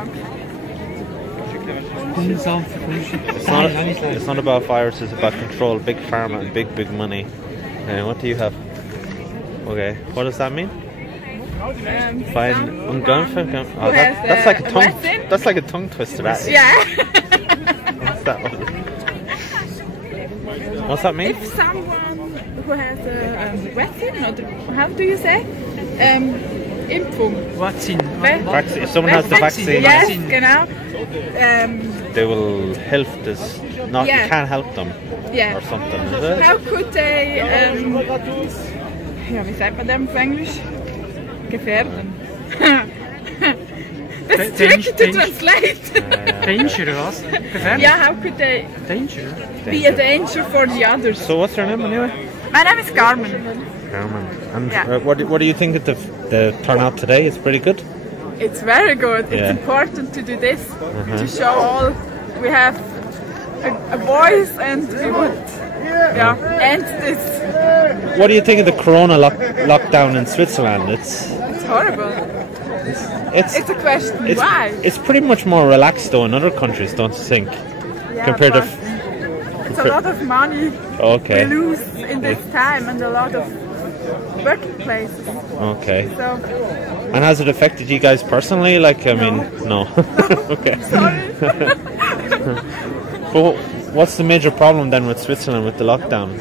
danke. It's not about viruses, it's about control, big pharma and big money. What do you have? Okay, what does that mean? Fine, that's like a tongue. That's like a tongue twister. That is. Yeah. What's that one? What's that mean? If someone who has a vaccine, or how do you say? Impfung. Vaccine. If someone has the vaccine, yes, genau. they will help this. Not you can't help them. Yeah. Or something. Is it? How could they? Ja, wie sagt man dem auf Englisch? Gefährden. That's tricky to translate. Danger, was? Gefährlich? Yeah, how could they be a danger for the others? So what's your name anyway? My name is Carmen. Carmen. And what do you think of the turnout today? It's pretty good? It's very good. It's important to do this, to show all we have a voice and we would end this. What do you think of the Corona lockdown in Switzerland? It's horrible. It's a question why. It's pretty much more relaxed though in other countries, don't you think? Yeah, compared to. It's a lot of money we lose in this time and a lot of working places. Okay. So. And has it affected you guys personally? Like, I mean, no. Okay. Sorry. But what's the major problem then with Switzerland with the lockdown?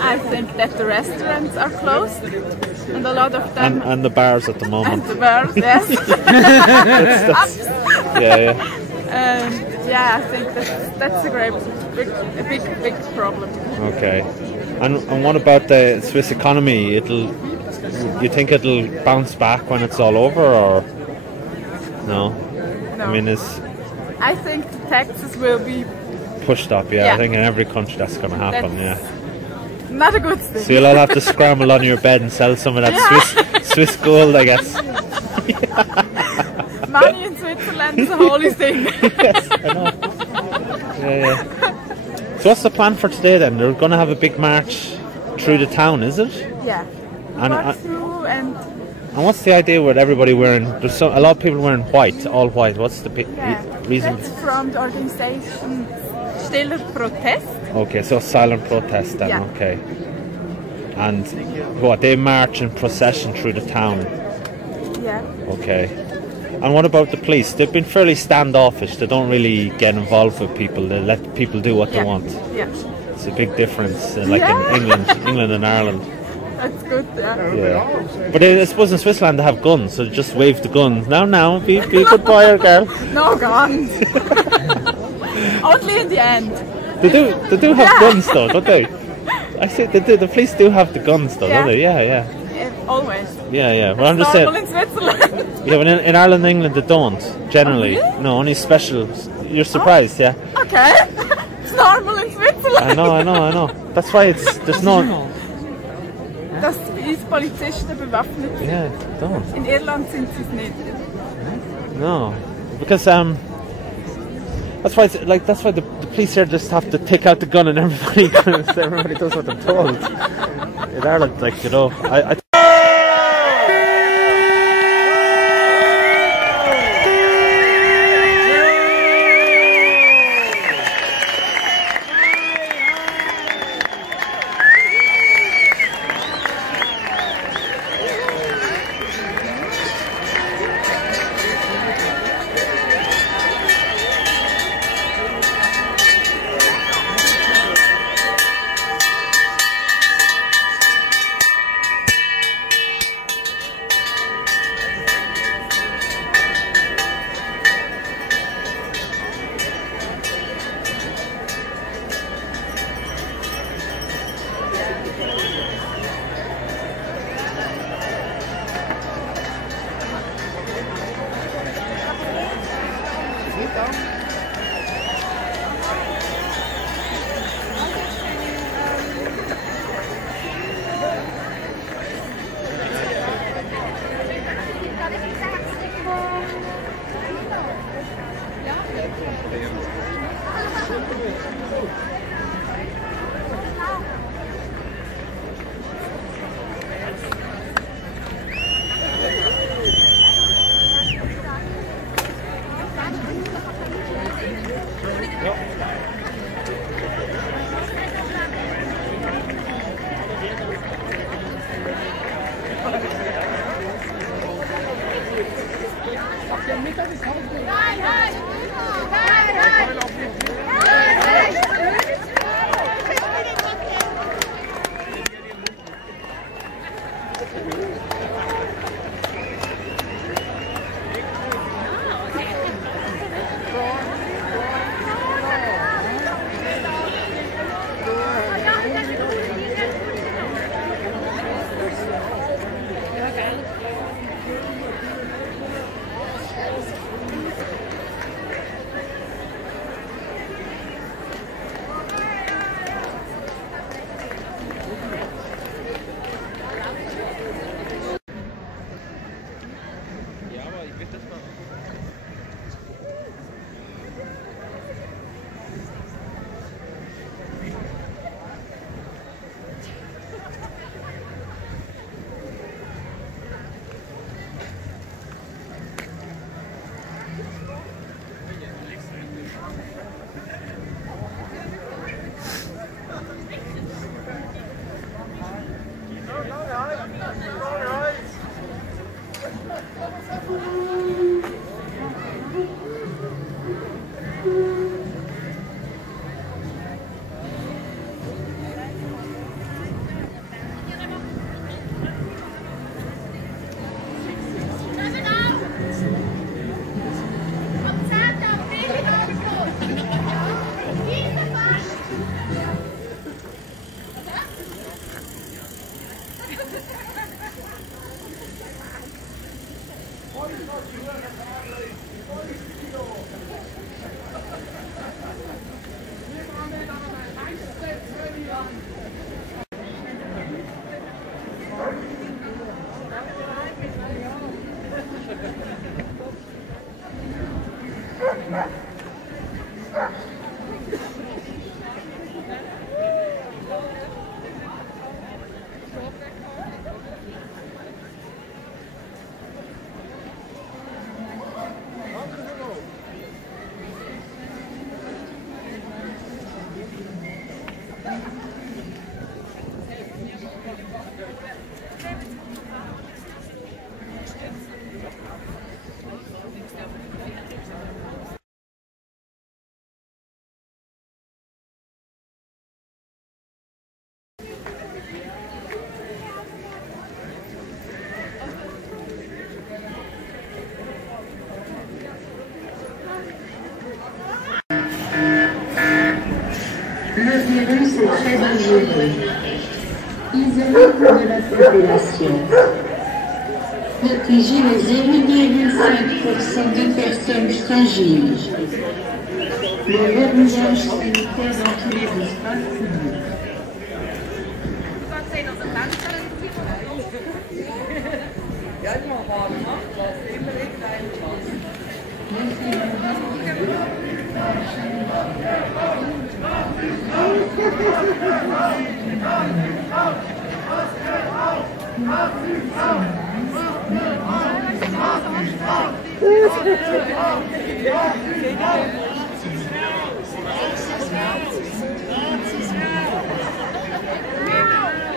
I think that the restaurants are closed and a lot of them. And the bars at the moment. And the bars, yes. Yeah, I think that's a big problem. Okay. And what about the Swiss economy? You think it'll bounce back when it's all over, or no? No. I mean, I think the taxes will be pushed up. Yeah, I think in every country that's going to happen. Not a good thing. So you'll all have to scramble on your bed and sell some of that Swiss gold, I guess. Money in Switzerland is a holy thing. Yes, I know. Yeah. So what's the plan for today then? They're going to have a big march through the town, is it? Yeah. And what's the idea with everybody wearing? There's a lot of people wearing white, all white. What's the reason? That's from the organization Stiller Protest. Okay, so silent protest then. Yeah. Okay. And what, they march in procession through the town? Yeah. Okay. And what about the police? They've been fairly standoffish. They don't really get involved with people. They let people do what they want. Yeah. It's a big difference, like in England and Ireland. That's good, yeah. But I suppose in Switzerland they have guns, so just wave the guns. Now, be a good boy or girl. No guns. Only in the end. They do have guns though, don't they? I see they do. The police do have the guns though, don't they? Yeah. Always. Yeah. Well, I'm just saying. In Switzerland. Yeah, but in Ireland and England they don't generally. Really? No, only special. You're surprised, yeah? Okay. It's normal in Switzerland. I know. That's why there's no. Dass die Polizisten bewaffnet sind. Yeah, don't. In Irland sind sie es nicht. No, because that's why the police here just have to take out the gun and everybody does what they're told. In Ireland, like, you know, I Le virus est très dangereux. Isolez-vous de la population. Protégez les 0,5% de personnes fragiles. Le verrouillage sanitaire dans tous les espaces publics.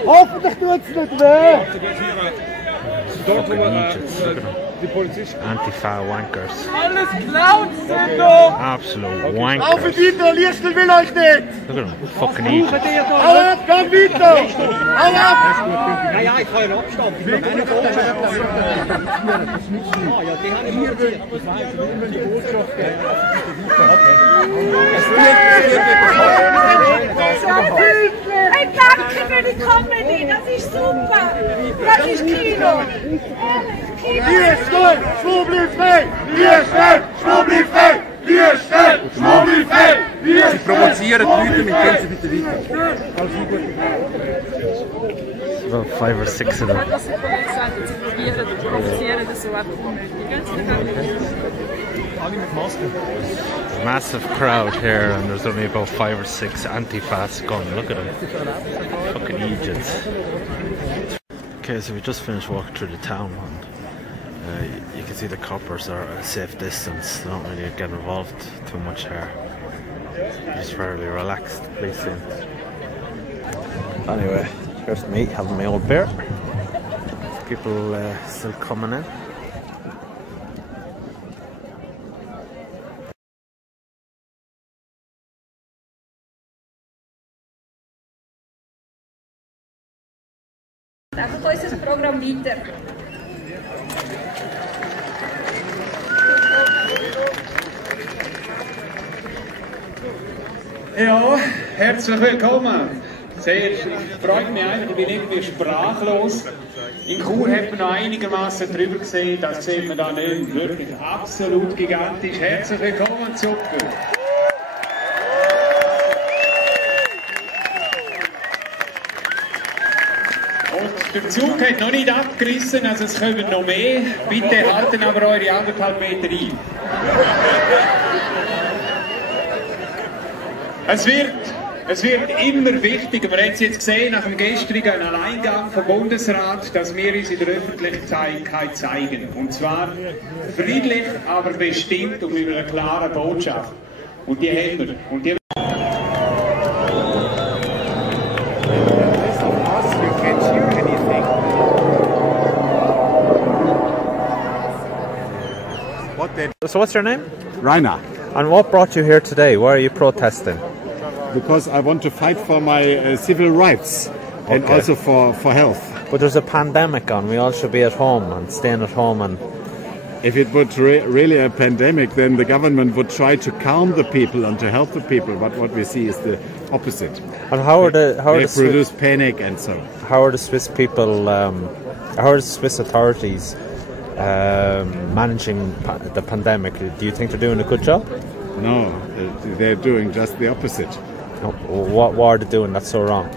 Hoffentlich tut es nicht weh! Antifa wankers. Alles Clowns sind da! Absolute Laufen wankers. weiter, Liestal will euch nicht! Look at them, fucking Egypt. Hau ab, komm weiter! Hau ab! Ja, ich kann ja Abstand. Ich bin keine Botschaft. Ja, die habe ich markiert. Die Botschaft. Hey, danke für die Comedy, das ist super! Das ist Kino! Ehrlich, Liestal, Schwurbli frei! Liestal, Schwurbli frei! Liestal, Schwurbli frei! Sie provozieren die Leute, mit denen sie bitte weiter. About 5 or 6 of them. Das ist provozieren, das so einfach unnötig. Alle mit Masken. Massive crowd here, and there's only about 5 or 6 anti-fas gone. Look at them. Fucking Egypts. Okay, so we just finished walking through the town, and you can see the coppers are at a safe distance. They don't really get involved too much here. Just fairly relaxed place in. Anyway, here's me having my old beer. People still coming in. Einfach unser Programm weiter. Ja, herzlich willkommen. Sehr, freut mich einfach, ich bin irgendwie sprachlos. In Chur hat man noch einigermaßen drüber gesehen, das sehen wir da nicht. Wirklich absolut gigantisch. Herzlich willkommen, Zucker. Und der Zug hat noch nicht abgerissen, also es kommen noch mehr. Bitte halten aber eure 1,5 Meter ein. Es wird immer wichtiger, wir haben es jetzt gesehen nach dem gestrigen Alleingang vom Bundesrat, dass wir uns in der Öffentlichkeit zeigen. Und zwar friedlich, aber bestimmt und mit einer klaren Botschaft. Und die haben wir. Und die So what's your name? Rainer. And what brought you here today? Why are you protesting? Because I want to fight for my civil rights and also for health. But there's a pandemic on. We all should be at home and staying at home. And if it would really a pandemic, then the government would try to calm the people and to help the people. But what we see is the opposite. And how are they produce panic and so. How are the Swiss people? How are the Swiss authorities managing the pandemic? Do you think they're doing a good job? No, they're doing just the opposite. What are they doing that's so wrong?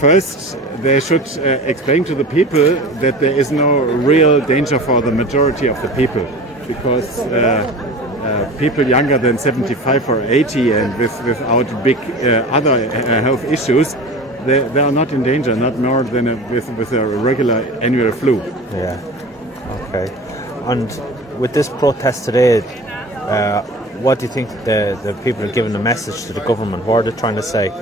First, they should explain to the people that there is no real danger for the majority of the people, because people younger than 75 or 80 and without big other health issues, they are not in danger, not more than with a regular annual flu. Yeah. Okay. And with this protest today, what do you think the people are giving a message to the government? What are they trying to say?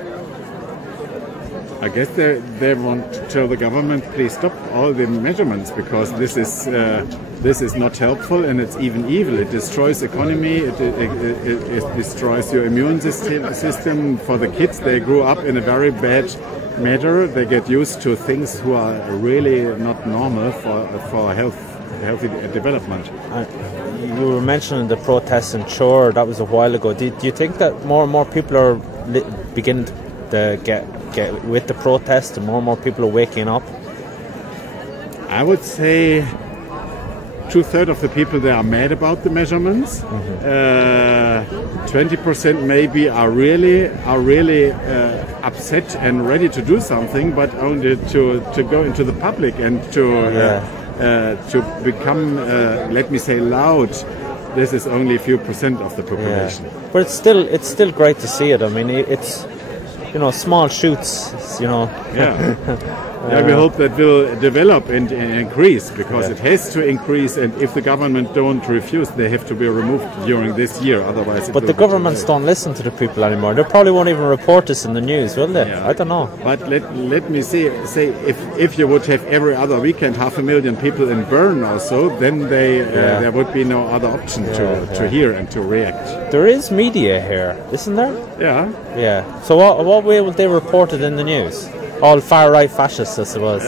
I guess they want to tell the government, please stop all the measurements, because this is not helpful and it's even evil. It destroys the economy, it destroys your immune system. For the kids, they grew up in a very bad manner. They get used to things who are really not normal for healthy development. You were mentioning the protests in Chur, that was a while ago. Do you think that more and more people are beginning to get with the protest and more people are waking up? I would say 2/3 of the people there are mad about the measurements. 20% maybe are really upset and ready to do something, but only to go into the public and to become, let me say, loud. This is only a few % of the population. Yeah. But it's still great to see it. I mean, it's, you know, small shoots, you know. Yeah. We hope that will develop and increase, because it has to increase, and if the government don't refuse, they have to be removed during this year, otherwise. But the governments don't listen to the people anymore. They probably won't even report this in the news, will they? Yeah. I don't know. But let me say if you would have every other weekend 500,000 people in Bern or so, then there would be no other option to hear and to react. There is media here, isn't there? Yeah. Yeah. So what way would they report it in the news? All far-right fascists, I suppose.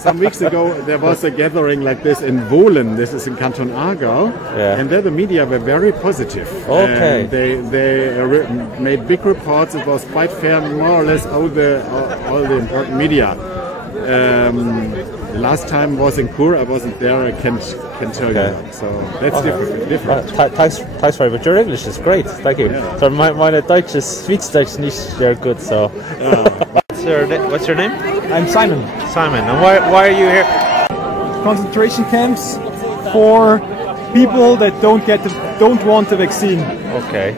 Some weeks ago there was a gathering like this in Wohlen, this is in Canton Aargau, and there the media were very positive. Okay. They made big reports, it was quite fair, more or less all the important media. The last time was in Chur, I wasn't there, I can't tell you that. So that's different. Thanks very much. Your English is great, thank you. Yeah. So meine Deutsch ist Schweizerdeutsch nicht sehr good, so. What's your name? I'm Simon. Simon, and why are you here? Concentration camps for people that don't want the vaccine. Okay.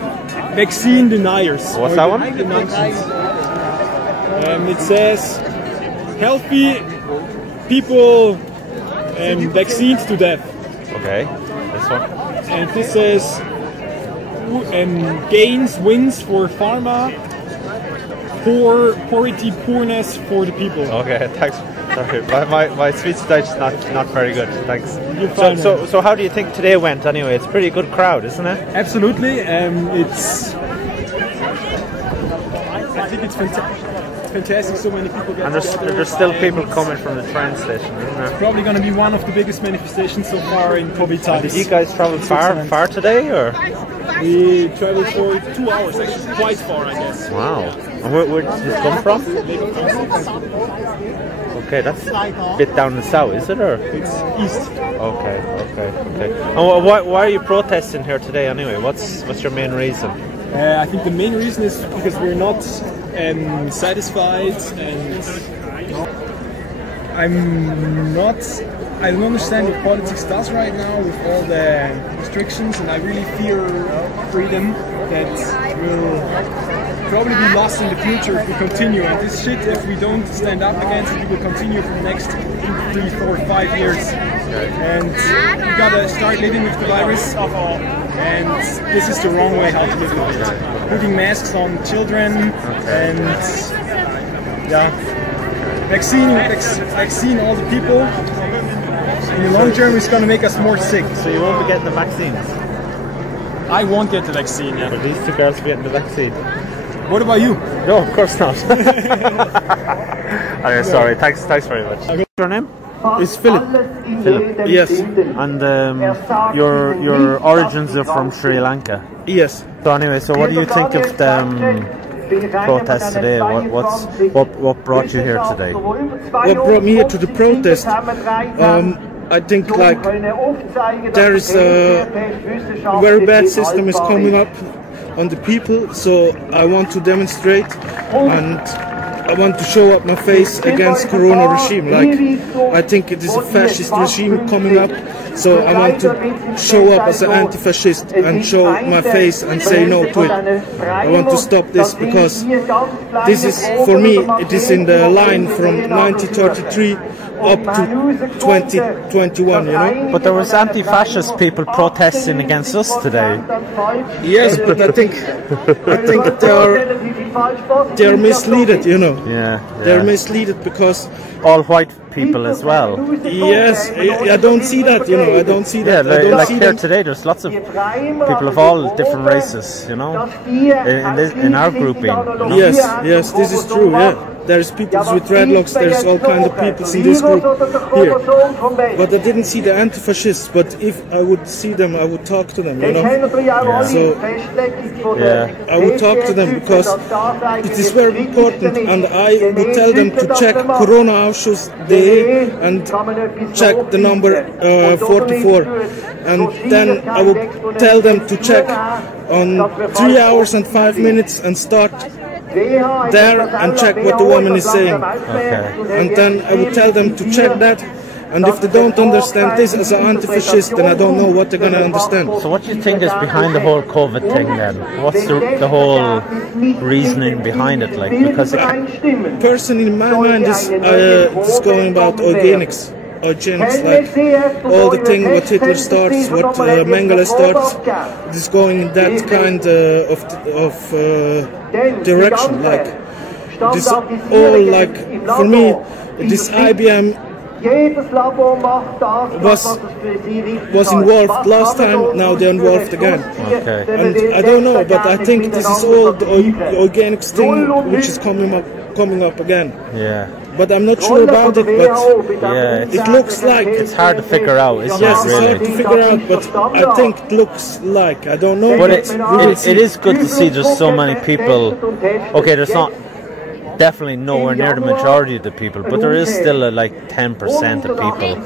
Vaccine deniers. What's that one? It says healthy people vaccines to death. Okay. This one. And this says gains, wins for pharma, poorness for the people. Okay, thanks. Sorry, my speech Dutch is not very good. Thanks. You're fine. So how do you think today went? Anyway, it's a pretty good crowd, isn't it? Absolutely. I think it's fantastic. So many people get together. There's still people coming from the train station, isn't there? It's probably going to be one of the biggest manifestations so far in COVID times. Did you guys travel far today, or? We traveled for 2 hours, actually, quite far, I guess. Wow. And where did this come from? Okay, that's a bit down the south, is it, or? It's east. Okay. And why are you protesting here today, anyway? What's your main reason? I think the main reason is because we're not satisfied, and I don't understand what politics does right now with all the restrictions, and I really fear freedom that will probably be lost in the future if we continue. And this shit, if we don't stand up against it, will continue for the next 2, 3, 4, 5 years. And we gotta start living with the virus, and this is the wrong way how to live with it. Putting masks on children, and yeah, vaccine all the people. In the long term, it's gonna make us more sick. So you won't be getting the vaccines? I won't get the vaccine, yeah. But these 2 girls are getting the vaccine. What about you? No, of course not. Okay, sorry. Thanks very much. What's your name? It's Philip. Philip. Yes. And your origins are from Sri Lanka. Yes. So anyway, so what do you think of the protest today? What brought you here today? What brought me here to the protest? I think like there is a very bad system is coming up on the people, so I want to demonstrate and I want to show up my face against Corona regime. Like, I think it is a fascist regime coming up, so I want to show up as an anti-fascist and show my face and say no to it. I want to stop this because this is, for me, it is in the line from 1933 up to 2021, you know. But there was anti-fascist people protesting against us today. Yes, but I think they are misleaded, you know. Yeah. They're misleaded because all white people as well. Yes, I don't see that, you know. I don't see that. Yeah, like here today, there's lots of people of all different races, you know, in our grouping. You know? Yes, this is true. Yeah. There's people with dreadlocks, there's all kinds of people in this group here. But I didn't see the anti-fascists, but if I would see them, I would talk to them, you know. So, I would talk to them because it is very important, and I would tell them to check Corona-Ausschuss.de and check the number 44. And then I would tell them to check on 3 hours and 5 minutes and start there and check what the woman is saying. Okay. And then I would tell them to check that, and if they don't understand this as an anti-fascist, then I don't know what they're gonna understand. So what do you think is behind the whole COVID thing then? What's the whole reasoning behind it? Like, because personally, in my mind, it's going about eugenics, like all the thing what Hitler starts, what Mengele starts, it is going in that kind of direction. Like, this all, like, for me, this IBM was involved last time, now they're involved again. Okay. And I don't know, but I think this is all the organics thing which is coming up again. Yeah. But I'm not sure about it, but yeah, it looks like... It's hard to figure out, isn't yes, it, really? it's hard to figure out, but I think it looks like, I don't know. But it is good to see just so many people. Okay, there's not definitely nowhere near the majority of the people, but there is still like 10% of people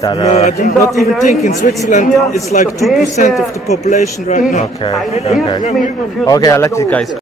that are... No, I do not even think in Switzerland it's like 2% of the population right now. Okay, I'll let you guys